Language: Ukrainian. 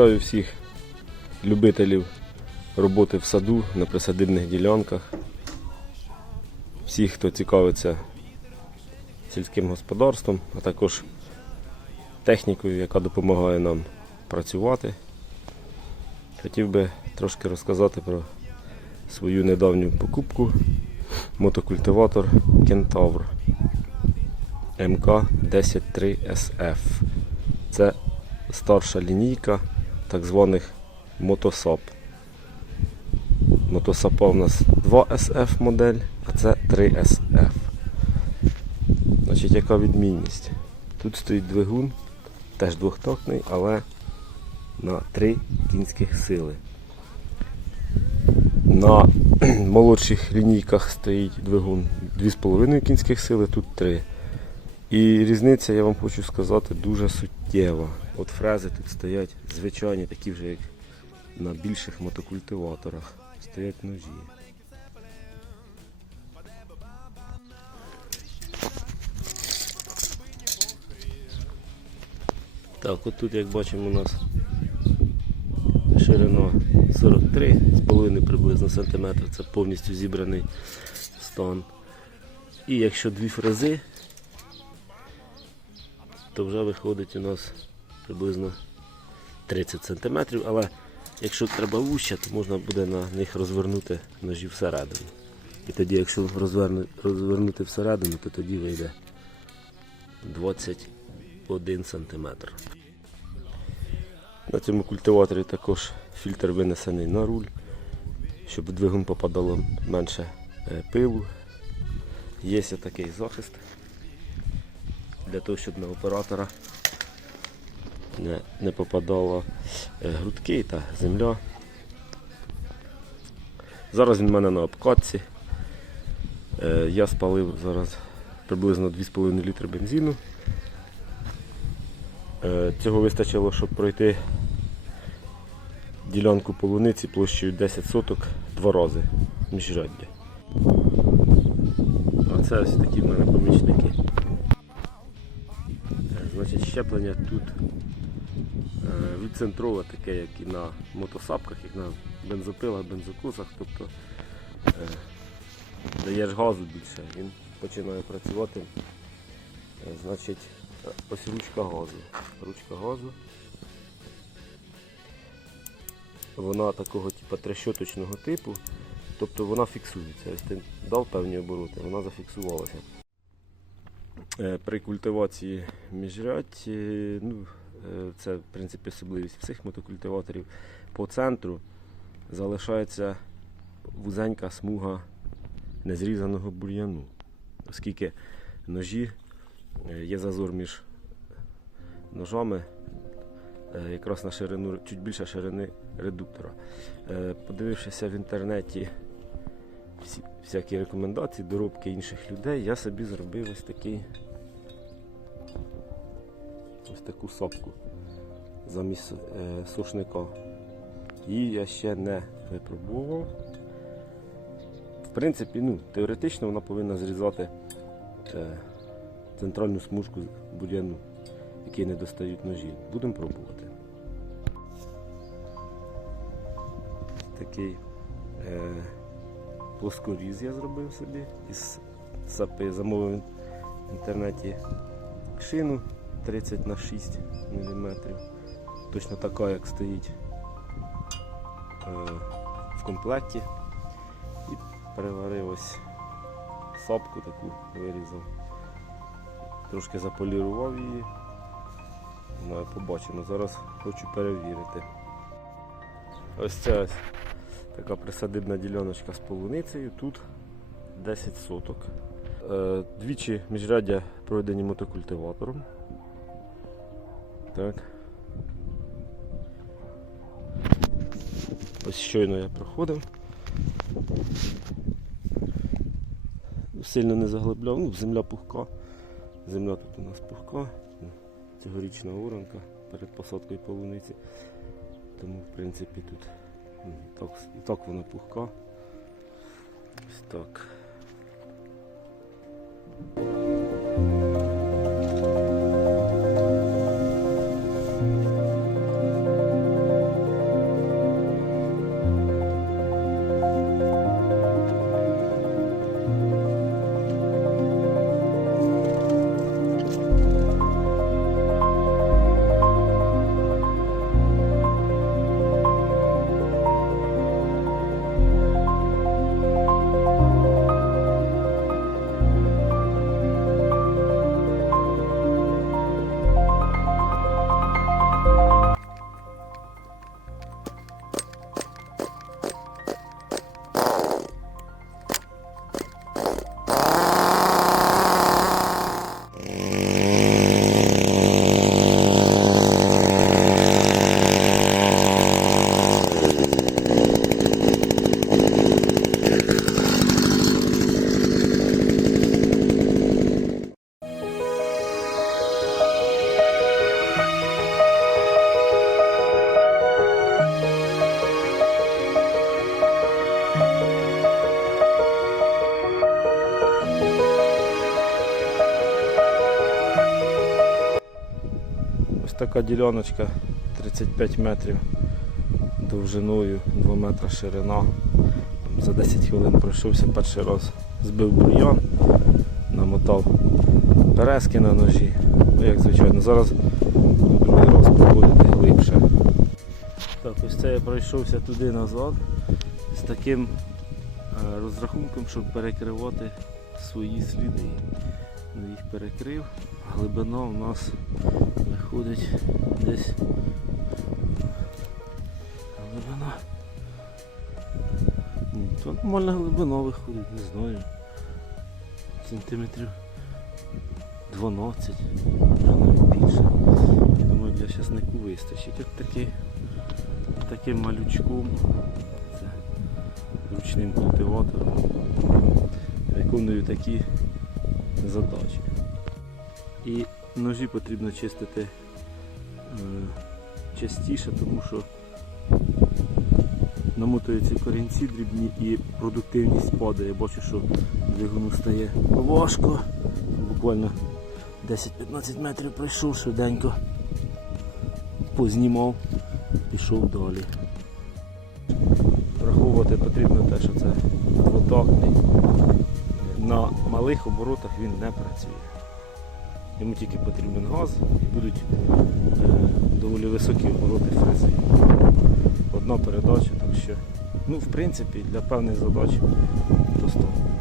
Вітаю всіх любителів роботи в саду на присадибних ділянках. Всіх, хто цікавиться сільським господарством, а також технікою, яка допомагає нам працювати. Хотів би трошки розказати про свою недавню покупку мотокультиватор Кентавр МК-103SF. Це старша лінійка так званих мотосап. Мотосапа у нас 2SF модель, а це 3SF. Значить, яка відмінність? Тут стоїть двигун, теж двохтактний, але на 3 кінських сили. На молодших лінійках стоїть двигун 2,5 кінських сили, тут 3. І різниця, я вам хочу сказати, дуже суттєва. От фрези тут стоять звичайні, такі вже як на більших мотокультиваторах. Стоять ножі. Так, от тут, як бачимо, у нас ширина 43,5 приблизно сантиметр. Це повністю зібраний стан. І якщо дві фрези, то вже виходить у нас приблизно 30 см, але якщо треба вужче, то можна буде на них розвернути ножі всередину. І тоді, якщо розверну- розвернути всередину, то тоді вийде 21 см. На цьому культиваторі також фільтр винесений на руль, щоб в двигун попадало менше е, пилу. Є такий захист для того, щоб на оператора не, не попадало е, грудки та земля. Зараз він в мене на обкатці. Е, Я спалив зараз приблизно 2,5 літри бензину. Е, Цього вистачило, щоб пройти ділянку полуниці площею 10 соток два рази міжряддя. А це ось такі в мене помічники. Значить, щеплення тут відцентрове таке, як і на мотосапках, як на бензопилах, бензокосах. Тобто е, даєш газу більше, він починає працювати. Е, Значить, е, ось ручка газу. Ручка газу. Вона такого типу, трещоточного типу, тобто вона фіксується. Ось ти дав певні обороти, вона зафіксувалася. Е, При культивації міжрядь, е, ну, е, це в принципі особливість всіх мотокультиваторів, по центру залишається вузенька смуга незрізаного бур'яну, оскільки ножі е, є зазор між ножами е, якраз на ширину, чуть більше ширини редуктора. Е, Подивившися в інтернеті всі, всякі рекомендації, доробки інших людей, я собі зробив ось такий ось таку сапку замість е, сушника. Її я ще не випробував. В принципі, ну, теоретично вона повинна зрізати е, центральну смужку бур'яну, який не достають ножі. Будемо пробувати. Такий е, плоскоріз я зробив собі із сапи. Замовив в інтернеті шину 30 на 6 мм. Точно така, як стоїть е, в комплекті. І переварив ось сапку таку вирізав. Трошки заполірував її. Ну, побачимо. Зараз хочу перевірити. Ось це ось така присадибна діляночка з полуницею. Тут 10 соток. Е, Двічі міжряддя пройдені мотокультиватором. Так. Ось щойно я проходив. Сильно не заглибляв, ну, земля пухка. Земля тут у нас пухка. Цьогорічна оранка перед посадкою полуниці. Тому в принципі тут ну, і так, і так вона пухка. Ось так. Така діляночка 35 метрів довжиною, 2 метри ширина. За 10 хвилин пройшовся перший раз, збив бур'ян, намотав перески на ножі. Ну, як звичайно, зараз другий раз проходити глибше. Так, ось це я пройшовся туди назад з таким е, розрахунком, щоб перекривати свої сліди. Ну, їх перекрив. Глибина у нас виходить десь. Глибина. Ні, то нормальна глибина виходить, не знаю. Сантиметрів 12, вже навіть більше. Я думаю, для часнику вистачить. От такий, таким малючком. Це ручним культиватором. Виконую такі задачі. І ножі потрібно чистити частіше, тому що намотуються корінці дрібні і продуктивність падає. Бачу, що двигуну стає важко. Буквально 10-15 метрів пройшов швиденько, познімав, пішов далі. Враховувати потрібно те, що це двотактний. На малих оборотах він не працює. Йому тільки потрібен газ і будуть е, доволі високі обороти фрези. Одна передача, так що, ну, в принципі, для певних задач достатньо.